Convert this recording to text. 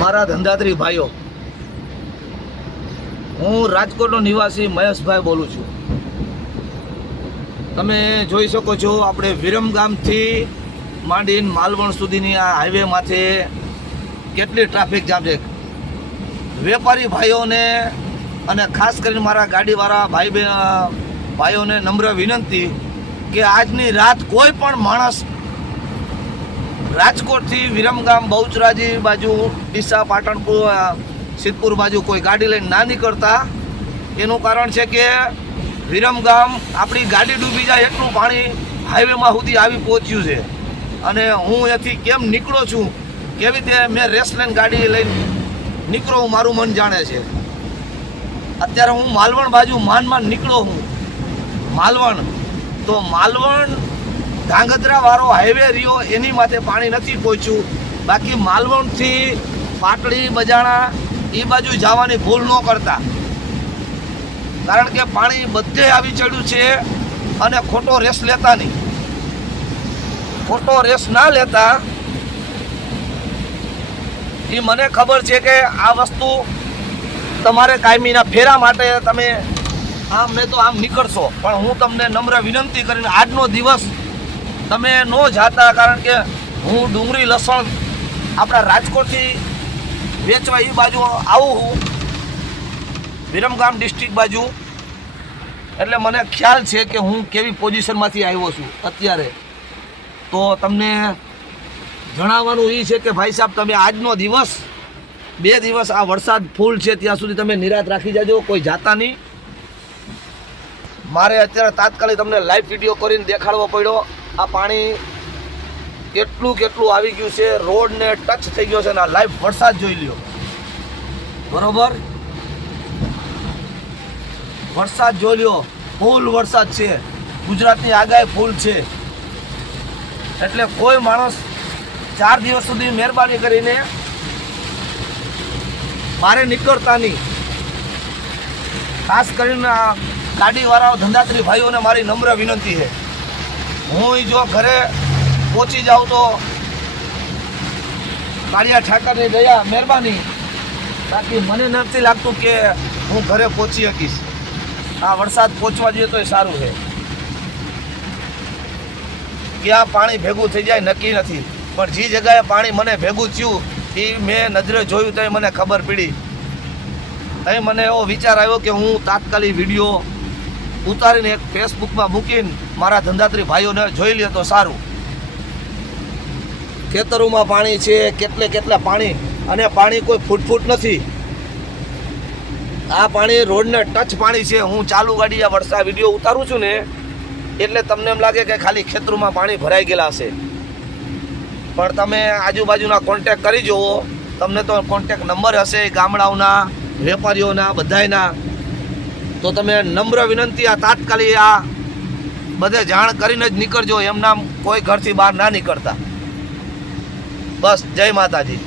મારા ધંધાત્રી ભાઈઓ, હું રાજકોટનો નિવાસી મહેશભાઈ બોલું છું. તમે જોઈ શકો છો આપણે વિરમગામથી માંડીને માલવણ સુધીની આ હાઈવે માથે કેટલી ટ્રાફિક જામ છે. વેપારી ભાઈઓને અને ખાસ કરીને મારા ગાડીવાળા ભાઈઓને નમ્ર વિનંતી કે આજની રાત કોઈ પણ માણસ રાજકોટથી વિરમગામ, બહુચરાજી બાજુ, ડીસા, પાટણપુર, સિદ્ધપુર બાજુ કોઈ ગાડી લઈને ના નીકળતા. એનું કારણ છે કે વિરમગામ આપણી ગાડી ડૂબી જાય એટલું પાણી હાઈવેમાં સુધી આવી પહોંચ્યું છે. અને હું અહીંયાથી કેમ નીકળો છું, કેવી રીતે મેં રેસ લઈને ગાડી લઈને નીકળો, મારું મન જાણે છે. અત્યારે હું માલવણ બાજુ માંડ નીકળો હું માલવણ, તો માલવણ ધાંગધ્રા વાળો હાઈવે રહ્યો એની માથે પાણી નથી પહોંચ્યું. બાકી માલવણથી પાટડી, બજાણા એ બાજુ જવાની ભૂલ ન કરતા, કારણ કે પાણી બધે આવી ચડ્યું છે. અને ખોટો રેસ લેતા નહીં, ખોટો રેસ ના લેતા. એ મને ખબર છે કે આ વસ્તુ તમારે કાયમીના ફેરા માટે તમે આમ નહીં તો આમ નીકળશો, પણ હું તમને નમ્ર વિનંતી કરીને આજનો દિવસ તમે ન જાતા, કારણ કે હું ડુંગળી, લસણ આપણા રાજકોટથી વેચવા એ બાજુ આવું હું વિરમગામ ડિસ્ટ્રિક્ટ બાજુ, એટલે મને ખ્યાલ છે કે હું કેવી પોઝિશનમાંથી આવ્યો છું અત્યારે. તો તમને જણાવવાનું એ છે કે ભાઈ સાહેબ, તમે આજનો દિવસ 2 દિવસ આ વરસાદ ફૂલ છે ત્યાં સુધી તમે નિરાત રાખી જાજો, કોઈ જાતા નહીં. મારે અત્યારે તાત્કાલિક તમને લાઈવ વિડીયો કરીને દેખાડવો પડ્યો. આ પાણી કેટલું આવી ગયું છે, રોડને ટચ થઈ ગયો છે. ને આ લાઈવ વરસાદ જોઈ લ્યો, બરોબર? વરસાદ જોઈ લ્યો, ફૂલ વરસાદ છે. ગુજરાતની આગાહી ફૂલ છે. એટલે કોઈ માણસ 4 દિવસ સુધી મહેરબાની કરીને મારે નીકળતા નહીં. ખાસ કરીને ગાડીવાળા ધંધાત્રી ભાઈઓને મારી નમ્ર વિનંતી છે. હું જો ઘરે પહોંચી જાઉં તો કાળિયા ઠાકરની દયા, મહેરબાની. બાકી મને નથી લાગતું કે હું ઘરે પહોંચી શકીશ. આ વરસાદ પહોંચવા જોઈએ તો એ સારું છે. ક્યાં પાણી ભેગું થઈ જાય નક્કી નથી, પણ જે જગ્યાએ પાણી મને ભેગું થયું એ મેં નજરે જોયું તો મને ખબર પડી. અહીં મને એવો વિચાર આવ્યો કે હું તાત્કાલિક વિડીયો ઉતારીને એક ફેસબુકમાં મૂકીને મારા ધંધાત્રી ભાઈઓને જોઈ લે તો સારું. ખેતરોમાં પાણી છે, કેટલા પાણી, અને પાણી કોઈ ફૂટ નથી. આ પાણી રોડને ટચ પાણી છે. હું ચાલુ ગાડી આ વરસાદ વિડીયો ઉતારું છું ને, એટલે તમને એમ લાગે કે ખાલી ખેતરોમાં પાણી ભરાઈ ગયેલા હશે, પણ તમે આજુબાજુના કોન્ટેક કરી જુઓ. તમને તો કોન્ટેક નંબર હશે ગામડાઓના વેપારીઓના બધાયના. તો તમે નમ્ર વિનંતી, આ તાત્કાલિક આ બધે જાણ કરીને જ નીકળજો. એમ નામ કોઈ ઘરથી બહાર ના નીકળતા. બસ, જય માતાજી.